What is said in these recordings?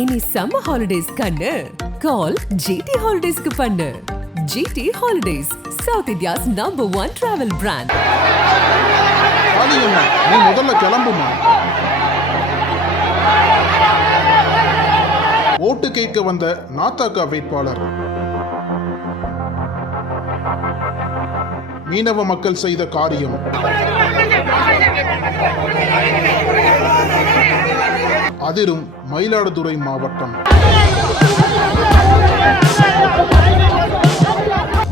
இனி summer holidays கண்ணு. கால் GT ஹாலிடேஸ்க்கு பண்ணு. GT holidays south India's number one travel brand நீ முதல்ல கிளம்புமா? ஓட்டு கேட்க வந்த நாத்தாக்கா வேட்பாளர். மீனவ மக்கள் செய்த காரியம். அதிரும் மயிலாடுதுறை மாவட்டம்.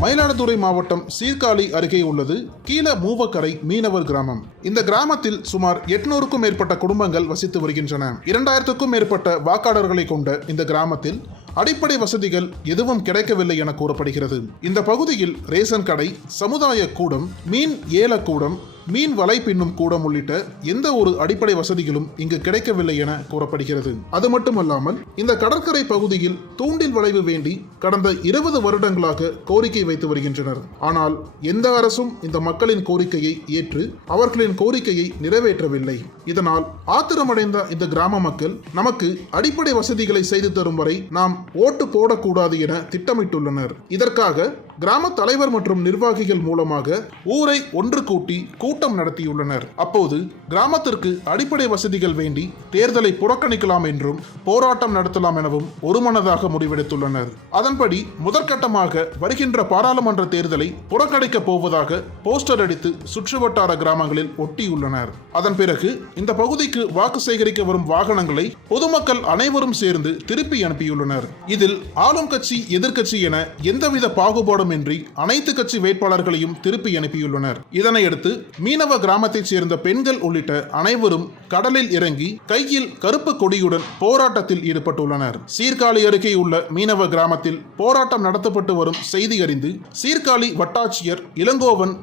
மயிலாடுதுறை மாவட்டம் சீர்காழி அருகே உள்ளது கீழ மூவக்கரை மீனவர் கிராமம். இந்த கிராமத்தில் சுமார் எட்நூறுக்கும் மேற்பட்ட குடும்பங்கள் வசித்து வருகின்றன. இரண்டாயிரத்துக்கும் மேற்பட்ட வாக்காளர்களை கொண்ட இந்த கிராமத்தில் அடிப்படை வசதிகள் எதுவும் கிடைக்கவில்லை என கூறப்படுகிறது. இந்த பகுதியில் ரேசன் கடை சமுதாய கூடம் மீன் ஏலக்கூடம் மீன் வலை பின்னும் கூடம் உள்ளிட்ட எந்த ஒரு அடிப்படை வசதிகளும் இங்கு கிடைக்கவில்லை என கூறப்படுகிறது. அது மட்டுமல்லாமல் இந்த கடற்கரை பகுதியில் தூண்டில் வளைவு வேண்டி கடந்த இருபது வருடங்களாக கோரிக்கை வைத்து வருகின்றனர். ஆனால் எந்த அரசும் இந்த மக்களின் கோரிக்கையை ஏற்று அவர்களின் கோரிக்கையை நிறைவேற்றவில்லை. இதனால் ஆத்திரமடைந்த இந்த கிராம மக்கள் நமக்கு அடிப்படை வசதிகளை செய்து தரும் வரை நாம் ஓட்டு போடக்கூடாது என திட்டமிட்டுள்ளனர். இதற்காக கிராம தலைவர் மற்றும் நிர்வாகிகள் மூலமாக ஊரை ஒன்று கூட்டி கூட்டு கூட்டம் நடத்தியுள்ளனர். அப்போது கிராமத்திற்கு அடிப்படை வசதிகள் வேண்டி தேர்தலை புறக்கணிக்கலாம் என்றும் போராட்டம் நடத்தலாம் எனவும் ஒருமனதாக முடிவெடுத்துள்ளனர். அதன்படி முதற்கட்டமாக வருகின்ற பாராளுமன்ற தேர்தலை புறக்கணிக்கப் போவதாக போஸ்டர் அடித்து சுற்றுவட்டார கிராமங்களில் ஒட்டியுள்ளனர். அதன் பிறகு இந்த பகுதிக்கு வாக்கு சேகரிக்க வரும் வாகனங்களை பொதுமக்கள் அனைவரும் சேர்ந்து திருப்பி அனுப்பியுள்ளனர். இதில் ஆளும் கட்சி எதிர்க்கட்சி என எந்தவித பாகுபாடும் இன்றி அனைத்து கட்சி வேட்பாளர்களையும் திருப்பி அனுப்பியுள்ளனர். இதனையடுத்து மீனவ கிராமத்தைச் சேர்ந்த பெண்கள் உள்ளிட்ட அனைவரும் கடலில் இறங்கி கையில் கருப்பு கொடியுடன் போராட்டத்தில் ஈடுபட்டுள்ளனர். சீர்காழி அருகே உள்ள மீனவ கிராமத்தில் போராட்டம் நடத்தப்பட்டு வரும் செய்தி அறிந்து சீர்காழி வட்டாட்சியர் இளங்கோவன்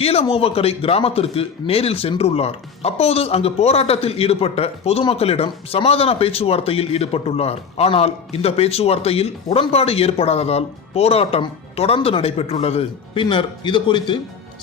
கீழமூவக்கரை கிராமத்திற்கு நேரில் சென்றுள்ளார். அப்போது அங்கு போராட்டத்தில் ஈடுபட்ட பொதுமக்களிடம் சமாதான பேச்சுவார்த்தையில் ஈடுபட்டுள்ளார். ஆனால் இந்த பேச்சுவார்த்தையில் உடன்பாடு ஏற்படாததால் போராட்டம் தொடர்ந்து நடைபெற்றுள்ளது. பின்னர் இது குறித்து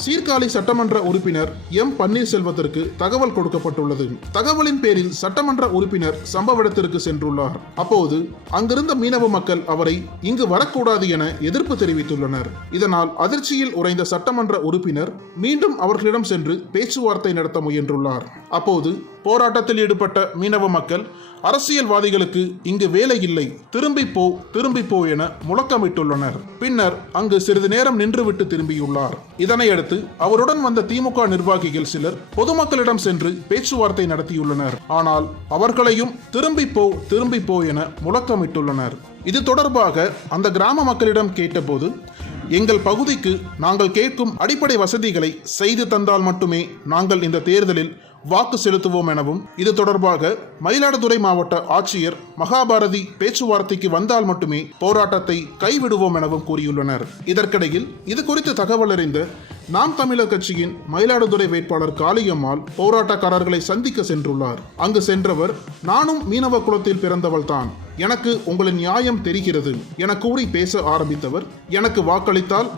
சீர்காழி சட்டமன்ற உறுப்பினர் எம் பன்னீர்செல்வத்திற்கு தகவல் கொடுக்கப்பட்டுள்ளது. தகவலின் பேரில் சட்டமன்ற உறுப்பினர் சம்பவ இடத்திற்கு சென்றுள்ளார். அப்போது அங்கிருந்த மீனவ மக்கள் அவரை இங்கு வரக்கூடாது என எதிர்ப்பு தெரிவித்துள்ளனர். இதனால் அதிர்ச்சியில் உறைந்த சட்டமன்ற உறுப்பினர் மீண்டும் அவர்களிடம் சென்று பேச்சுவார்த்தை நடத்த முயன்றுள்ளார். அப்போது போராட்டத்தில் ஈடுபட்ட மீனவ மக்கள் அரசியல்வாதிகளுக்கு இங்கு வேலை இல்லை. திரும்பி போ திரும்பி போ என முழக்கமிட்டுள்ளனர். பின்னர் அங்கு சிறிது நேரம் நின்றுவிட்டு திரும்பியுள்ளார். இதனையடுத்து அவருடன் வந்த திமுக நிர்வாகிகள் சிலர் பொதுமக்களிடம் சென்று பேச்சுவார்த்தை நடத்தியுள்ளனர். ஆனால் அவர்களையும் திரும்பி போ திரும்பி போ என முழக்கமிட்டுள்ளனர். இது தொடர்பாக அந்த கிராம மக்களிடம் கேட்டபோது எங்கள் பகுதிக்கு நாங்கள் கேட்கும் அடிப்படை வசதிகளை செய்து தந்தால் மட்டுமே நாங்கள் இந்த தேர்தலில் வாக்கு செலுத்துவோம் எனவும் இது தொடர்பாக மயிலாடுதுறை மாவட்ட ஆட்சியர் மகாபாரதி பேச்சுவார்த்தைக்கு வந்தால் மட்டுமே போராட்டத்தை கைவிடுவோம் எனவும் கூறியுள்ளனர். இதற்கிடையில் இது குறித்து தகவல் அறிந்த நாம் தமிழர் கட்சியின் மயிலாடுதுறை வேட்பாளர் காளியம்மாள் போராட்டக்காரர்களை சந்திக்க சென்றுள்ளார். அங்கு சென்றவர் நானும் மீனவ குலத்தில் பிறந்தவள்தான் எனக்கு உங்களின் நியாயம் தெரிகிறது என கூறி பேச ஆரம்பித்தவர். எனக்கு வாக்களித்தால்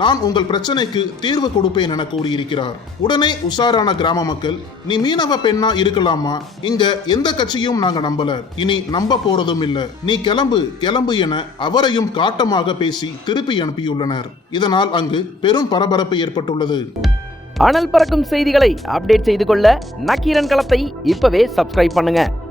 நான் உங்கள் பிரச்சனைக்கு தீர்வு கொடுப்பேன் என கூறியிருக்கிறார். உடனே உஷாரான கிராம மக்கள் நீ மீனவ பெண்ணா இருக்கலாமா? இங்க எந்த கட்சியும் நாங்க நம்பல. இனி நம்ப போறதும் இல்ல. நீ கிளம்பு கிளம்பு என அவரையும் காட்டமாக பேசி திருப்பி அனுப்பியுள்ளனர். இதனால் அங்கு பெரும் பரபரப்பு ஏற்பட்டுள்ளது. அனல் பறக்கும் செய்திகளை அப்டேட் செய்து கொள்ள நக்கீரன் களத்தை இப்பவே சப்ஸ்கிரைப் பண்ணுங்க.